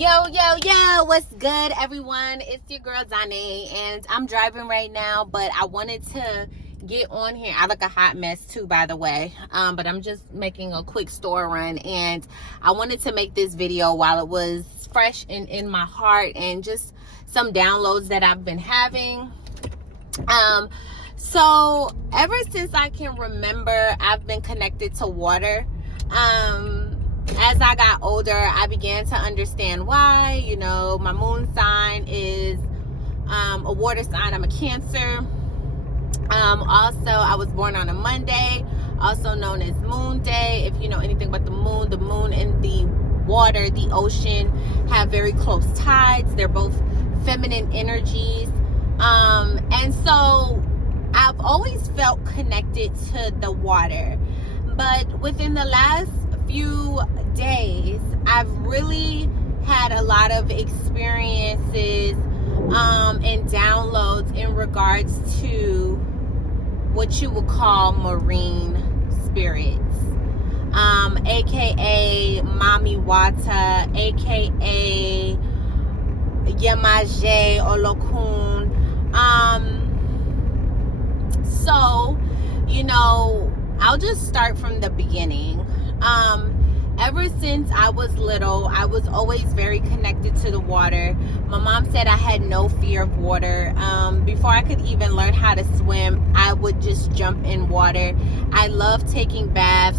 Yo, what's good, everyone? It's your girl, Dane, and I'm driving right now, but I wanted to get on here. I look a hot mess, too, by the way, but I'm just making a quick store run, and I wanted to make this video while it was fresh in my heart and just some downloads that I've been having. So ever since I can remember, I've been connected to water. As I got older, I began to understand why. You know, my moon sign is a water sign. I'm a Cancer. Also, I was born on a Monday, also known as Moon Day. If you know anything about the moon and the water, the ocean, have very close tides. They're both feminine energies. And so I've always felt connected to the water. But within the last few days, I've really had a lot of experiences and downloads in regards to what you would call marine spirits, aka Mami Wata, aka Yamaje Olokun. So, you know, I'll just start from the beginning. Ever since I was little, I was always very connected to the water. My mom said I had no fear of water. Before I could even learn how to swim, I would just jump in water. I love taking baths.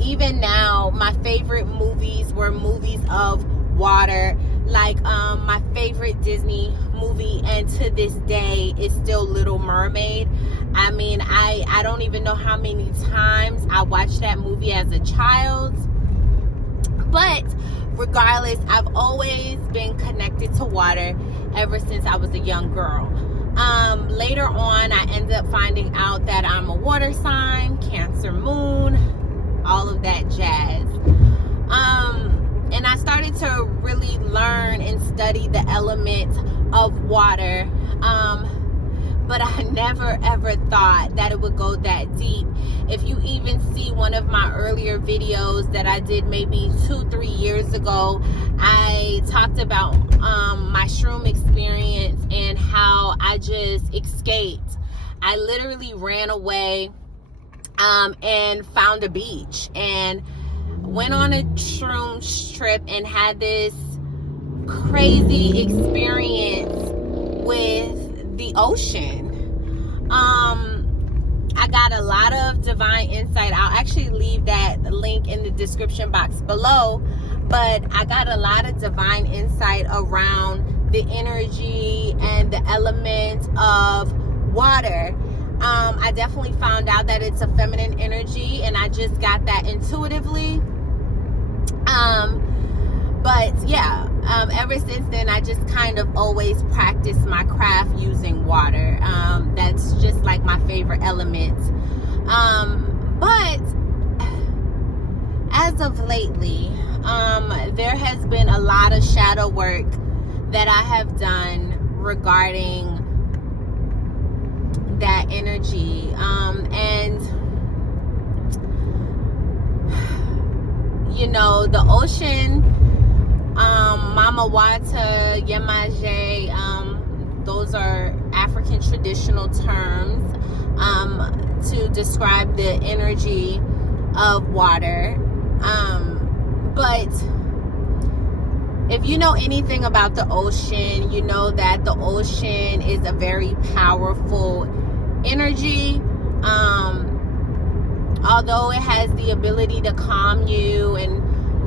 Even now, my favorite movies were movies of water. Like my favorite Disney movie, and to this day, is still Little Mermaid. I mean, I don't even know how many times I watched that movie as a child. But regardless, I've always been connected to water ever since I was a young girl. Later on, I ended up finding out that I'm a water sign, Cancer moon, all of that jazz. And I started to really learn and study the element of water. But I never ever thought that it would go that deep. If you even see one of my earlier videos that I did maybe 2-3 years ago, I talked about my shroom experience and how I just escaped. I literally ran away and found a beach and went on a shroom trip and had this crazy experience with the ocean. I got a lot of divine insight. I'll actually leave that link in the description box below, but I got a lot of divine insight around the energy and the element of water. I definitely found out that it's a feminine energy, and I just got that intuitively. But yeah, ever since then, I just kind of always practiced my craft using water. That's just like my favorite element. But as of lately, there has been a lot of shadow work that I have done regarding that energy. And you know, the ocean, Mama Wata, Yamaje, those are African traditional terms to describe the energy of water. But if you know anything about the ocean, you know that the ocean is a very powerful energy. Although it has the ability to calm you and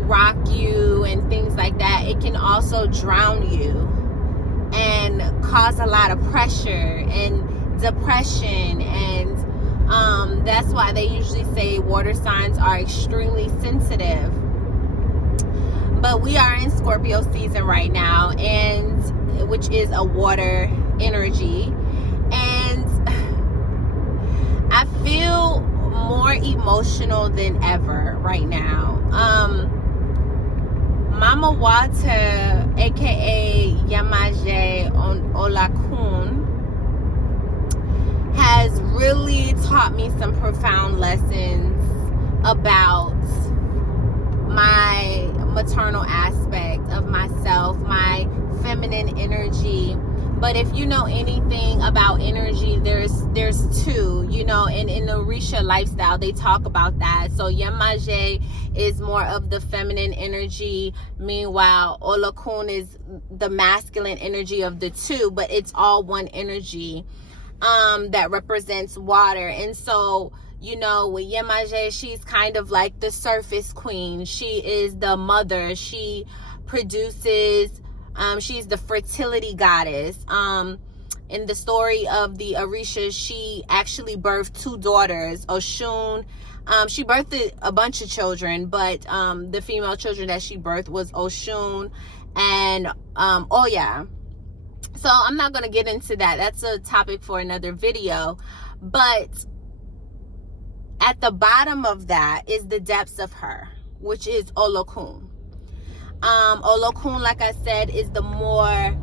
rock you and things like that, it can also drown you and cause a lot of pressure and depression. And that's why they usually say water signs are extremely sensitive. But we are in Scorpio season right now, and which is a water energy. And I feel more emotional than ever right now. Mama Wata, aka Yamaje Olakun, has really taught me some profound lessons about my maternal aspect of myself. feminine energy. But if you know anything about energy, there's two, you know, and in the Orisha lifestyle, they talk about that. So Yemaje is more of the feminine energy. Meanwhile, Olokun is the masculine energy of the two, but it's all one energy that represents water. And so, you know, with Yemaje, she's kind of like the surface queen. She is the mother. She produces... she's the fertility goddess. In the story of the Orisha, she actually birthed 2 daughters, Oshun. She birthed a bunch of children, but the female children that she birthed was Oshun and Oya. So I'm not going to get into that. That's a topic for another video. But at the bottom of that is the depths of her, which is Olokun. Olokun, like I said, is the more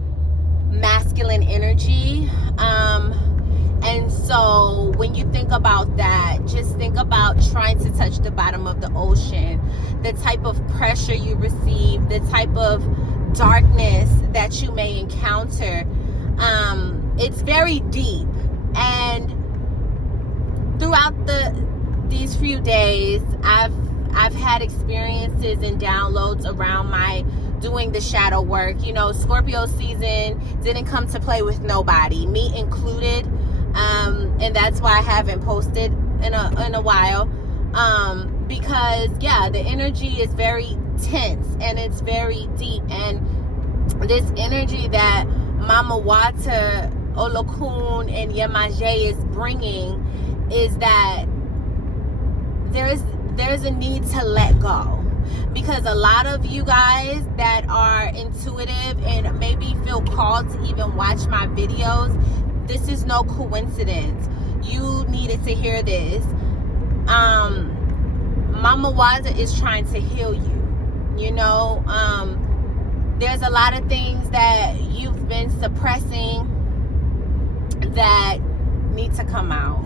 masculine energy. And so when you think about that, just think about trying to touch the bottom of the ocean, the type of pressure you receive, the type of darkness that you may encounter. It's very deep. And throughout these few days, I've had experiences and downloads around my doing the shadow work. You know, Scorpio season didn't come to play with nobody, me included. And that's why I haven't posted in a while. Because yeah, the energy is very tense and it's very deep. And this energy that Mama Wata, Olokun, and Yemaje is bringing is that there's a need to let go, because a lot of you guys that are intuitive and maybe feel called to even watch my videos, this is no coincidence. You needed to hear this. Mama Wata is trying to heal you. You know, there's a lot of things that you've been suppressing that need to come out.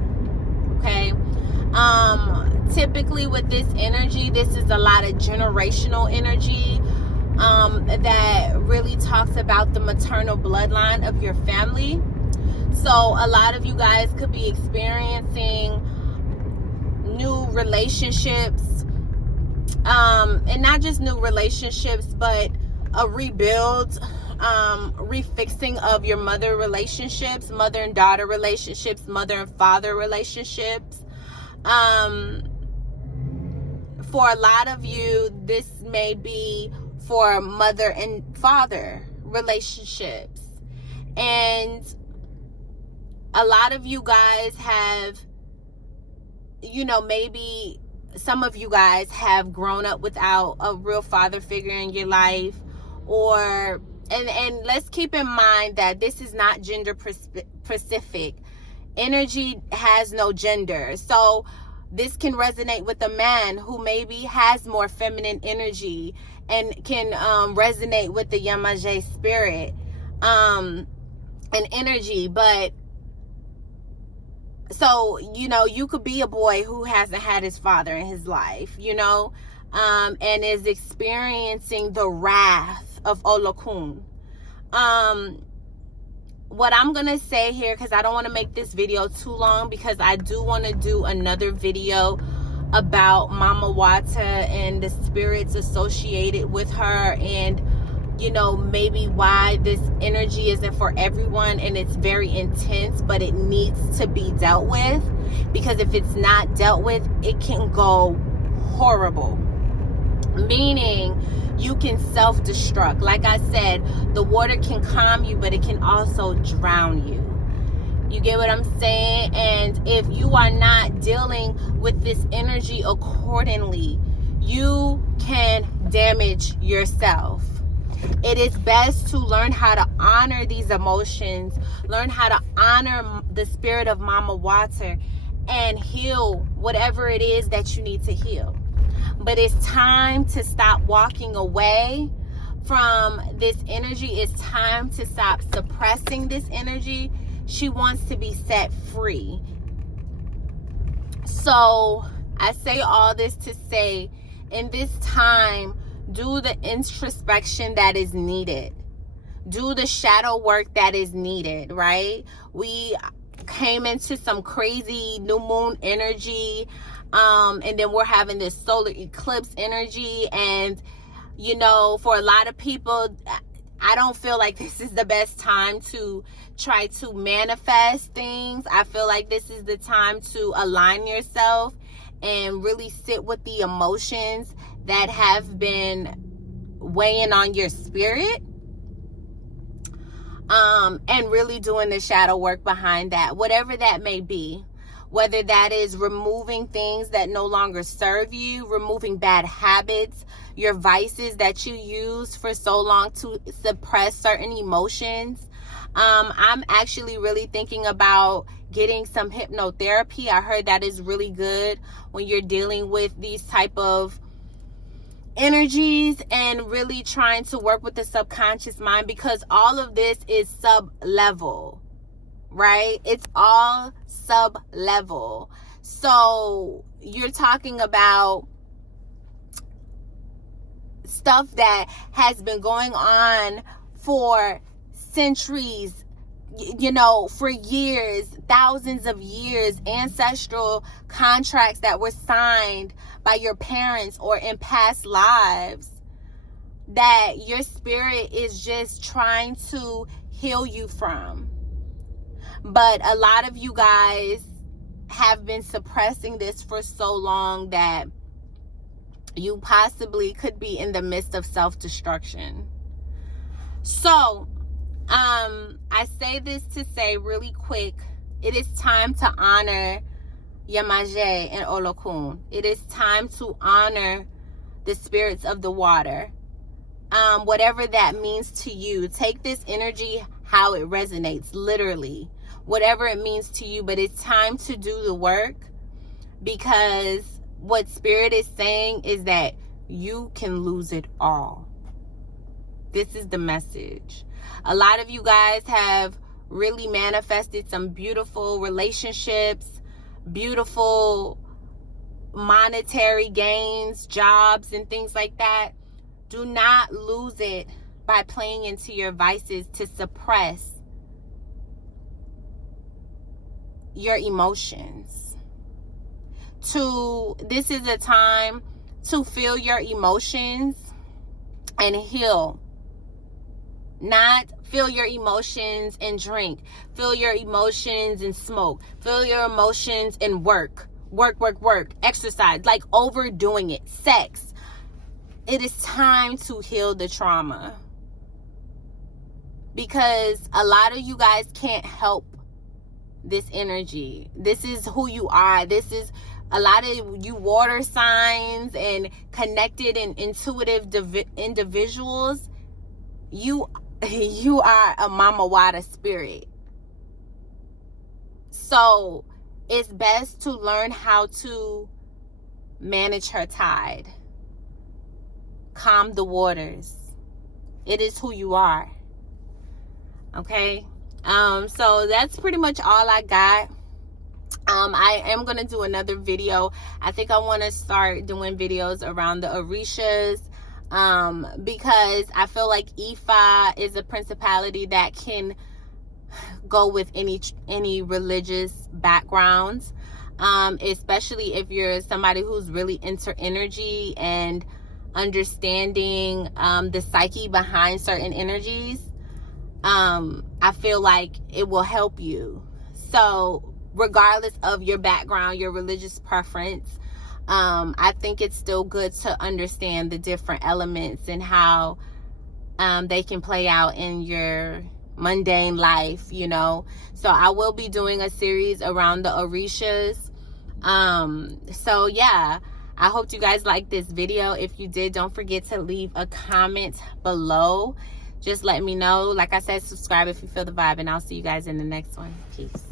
Okay. Typically with this energy, this is a lot of generational energy that really talks about the maternal bloodline of your family. So a lot of you guys could be experiencing new relationships, and not just new relationships, but a rebuild, refixing of your mother relationships, mother and daughter relationships, mother and father relationships. For a lot of you, this may be for mother and father relationships. And a lot of you guys have, you know, maybe some of you guys have grown up without a real father figure in your life. Or, and let's keep in mind that this is not gender specific. Energy has no gender. So this can resonate with a man who maybe has more feminine energy and can resonate with the Yemaje spirit and energy. But so, you know, you could be a boy who hasn't had his father in his life, you know, and is experiencing the wrath of Olokun. What I'm going to say here, because I don't want to make this video too long, because I do want to do another video about Mama Wata and the spirits associated with her, and, you know, maybe why this energy isn't for everyone and it's very intense, but it needs to be dealt with, because if it's not dealt with, it can go horrible. Meaning you can self-destruct. Like I said, the water can calm you, but it can also drown you. You get what I'm saying? And if you are not dealing with this energy accordingly, you can damage yourself. It is best to learn how to honor these emotions, learn how to honor the spirit of Mama Wata, and heal whatever it is that you need to heal. But it's time to stop walking away from this energy. It's time to stop suppressing this energy. She wants to be set free. So I say all this to say, in this time, do the introspection that is needed. do the shadow work that is needed, right? We came into some crazy new moon energy, and then we're having this solar eclipse energy, and you know, for a lot of people, I don't feel like this is the best time to try to manifest things. I feel like this is the time to align yourself and really sit with the emotions that have been weighing on your spirit, and really doing the shadow work behind that, whatever that may be. Whether that is removing things that no longer serve you, removing bad habits, your vices that you use for so long to suppress certain emotions. I'm actually really thinking about getting some hypnotherapy. I heard that is really good when you're dealing with these type of energies and really trying to work with the subconscious mind, because all of this is sub-level, right? It's all sub-level. So you're talking about stuff that has been going on for centuries, you know, for years, thousands of years, ancestral contracts that were signed by your parents or in past lives, that your spirit is just trying to heal you from. But a lot of you guys have been suppressing this for so long that you possibly could be in the midst of self-destruction. So, I say this to say really quick, it is time to honor Yamaje and Olokun. It is time to honor the spirits of the water. Whatever that means to you, take this energy how it resonates, literally. Whatever it means to you, but it's time to do the work, because what Spirit is saying is that you can lose it all. This is the message. A lot of you guys have really manifested some beautiful relationships, beautiful monetary gains, jobs, and things like that. Do not lose it by playing into your vices to suppress your emotions. This is a time to feel your emotions and heal. Not feel your emotions and drink. Feel your emotions and smoke. Feel your emotions and work. Work. Exercise. Like overdoing it. Sex. It is time to heal the trauma. Because a lot of you guys can't help this energy. This is who you are. This is a lot of you water signs and connected and intuitive individuals. You are a Mama Wata spirit. So it's best to learn how to manage her tide. Calm the waters. It is who you are. Okay? So that's pretty much all I got. I am going to do another video. I think I want to start doing videos around the Orishas, because I feel like Ifa is a principality that can go with any religious backgrounds, especially if you're somebody who's really into energy and understanding the psyche behind certain energies. I feel like it will help you. So regardless of your background, your religious preference, I think it's still good to understand the different elements and how they can play out in your mundane life, you know. So I will be doing a series around the Orishas. So yeah, I hope you guys liked this video. If you did, don't forget to leave a comment below. Just let me know. Like I said, subscribe if you feel the vibe, and I'll see you guys in the next one. Peace.